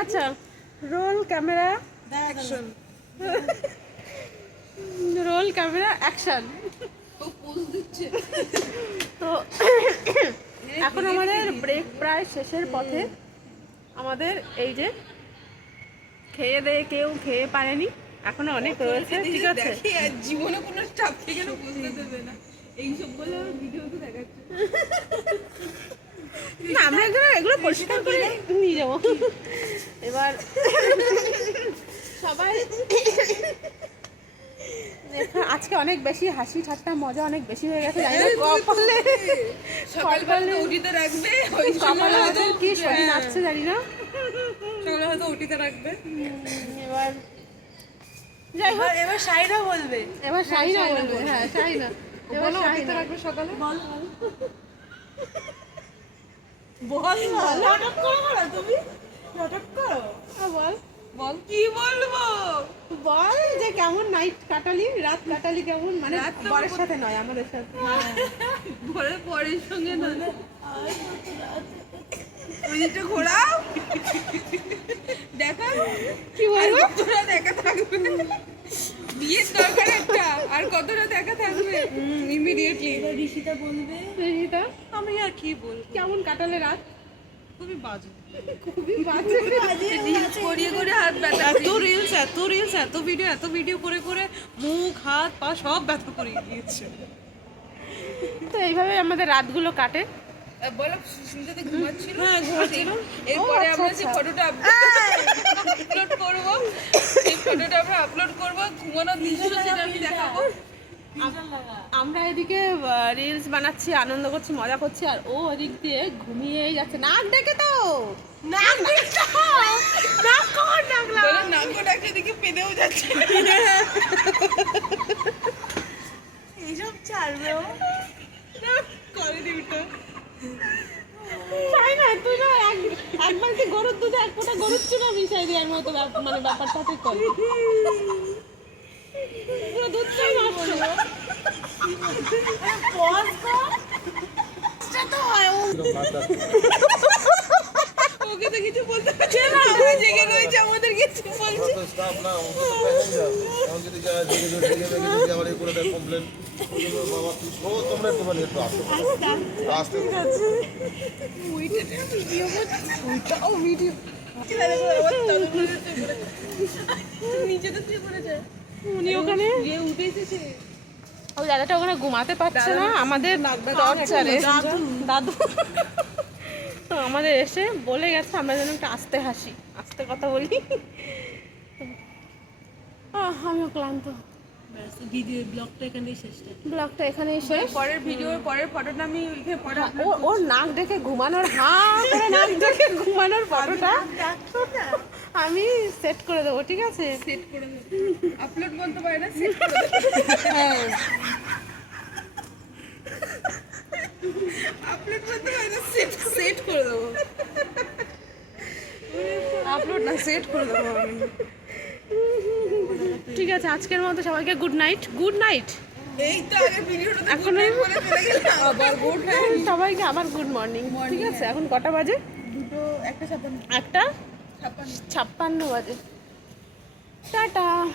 আচ্ছা roll camera roll camera action তো, এখন আমাদের ব্রেক প্রায় শেষের পথে। আমাদের এই যে, খেয়ে দিয়ে কেউ খেয়ে পারেনি। এখনও অনেক রয়েছে, ঠিক আছে। জীবনে কোনো স্টাফ থেকে না এইসব বলে আমার ভিডিওতে দেখাচ্ছে। না আমরা এগুলো এগুলো পরিষ্কার করে নিয়ে যাব। এবার সবাই আজকে অনেক বেশি হাসি ঠাট্টা মজা অনেক বেশি হয়ে গেছে জানি না কপালে সকালবেলা তো ওটিতে রাখবে ওই কপালে হয়তো কি শরীর নাচছে জানি না। সকালে হয়তো ওটিতে রাখবে। এবার যাই হোক। এবার সাইরা বলবে। এবার শাহিনা বলবে হ্যাঁ শাহিনা। এবার বলো রাখবে সকালে? বল। বল নাটক করো না তুমি? নাটক করো? হ্যাঁ, বল। বল কি বলব? বল যে কেমন নাইট কাটালি রাত কাটালি কেমন? মানে বরের সাথে নয় আমাদের সাথে। ঘরে পরের সঙ্গে না ওইটা ঘোরাও। দেখা। কি বলব? কতটা দেখা থাকবে? বিয়ের দরকার একটা আর কতটা দেখা থাকবে? ইমিডিয়েটলি ঋষিতা বলবে রিতা আমি আর কি বলব? কেমন কাটালে রাত? খুবই বাজে। খুবই বাজে। রিলস করিয়ে করে হাত ব্যথা এত রিলস এত রিলস এত ভিডিও এত ভিডিও করে করে মুখ হাত পা সব ব্যথা করে দিয়েছে। তো এইভাবে আমাদের রাতগুলো কাটে। বলো সুস্মিতা ঘুমাচ্ছিল? হ্যাঁ ঘুমাচ্ছিল। এরপরে আচ্ছা, আমরা যে আচ্ছা। ফটোটা আপলোড করব এই ফটোটা আমরা আপলোড করব ঘুমানোর দৃশ্য যেটা আমি দেখাবো। আমরা এদিকে রিলস বানাচ্ছি আনন্দ করছি মজা করছি আর ও ওদিক দিয়ে ঘুমিয়েই যাচ্ছে। নাক ডেকে তো! নাক ডেকে তো! নাক কখন ডাকলাম? বলো নাঙ্গটা একটা দিকে পেদেও যাচ্ছে। এইসব ছাড়বে ও? করে দিবি তো তাই না তুই না এক এক বালতি গরুর দুধে এক ফোঁটা গরুর চুনা মিশাই দেওয়ার মতো মানে ব্যাপারটা তুই কর। পুরো দুধটাই নষ্ট ওকে তো কিছু বলতে পারছে না আমরা জেগে রয়েছে আমাদের কিছু বলছে স্টাফ না ও তো প্যাসেঞ্জার এখন যদি যা জেগে জেগে জেগে জেগে আবার এই করে দেয় কমপ্লেন বাবা তুই মানে শুয়ে পড়েছে উনি ওখানে? ওই দাদাটা ওখানে ঘুমাতে পারছে না আমাদের টর্চারে। দাদু তো আমাদের এসে বলে গেছে আমরা যেন একটু আস্তে হাসি। আস্তে কথা বলি। আমিও ক্লান্ত। ভিডিও ব্লগটা এখানেই শেষ ব্লগটা এখানেই শেষ। পরের ভিডিও পরের ফটোটা আমি এখানে পরে ও ওর নাক ডেকে ঘুমানোর হাঁ করে নাক ডেকে ঘুমানোর ফটোটা আমি সেট করে দেবো ঠিক আছে? সেট করে আপলোড বলতে পারে না সেট করে হ্যাঁ। আপলোড বলতে পারে না সেট সেট করে দেবো। আপলোড না সেট করে দেবো আমি। ঠিক আছে আজকের মতো সবাইকে গুড নাইট গুড নাইট এই তো ভিডিওটা এখন আবার গুড সবাইকে আবার গুড মর্নিং ঠিক আছে এখন কটা বাজে? দুটো একটা একটা? છપ્પનનું હતું ટાટા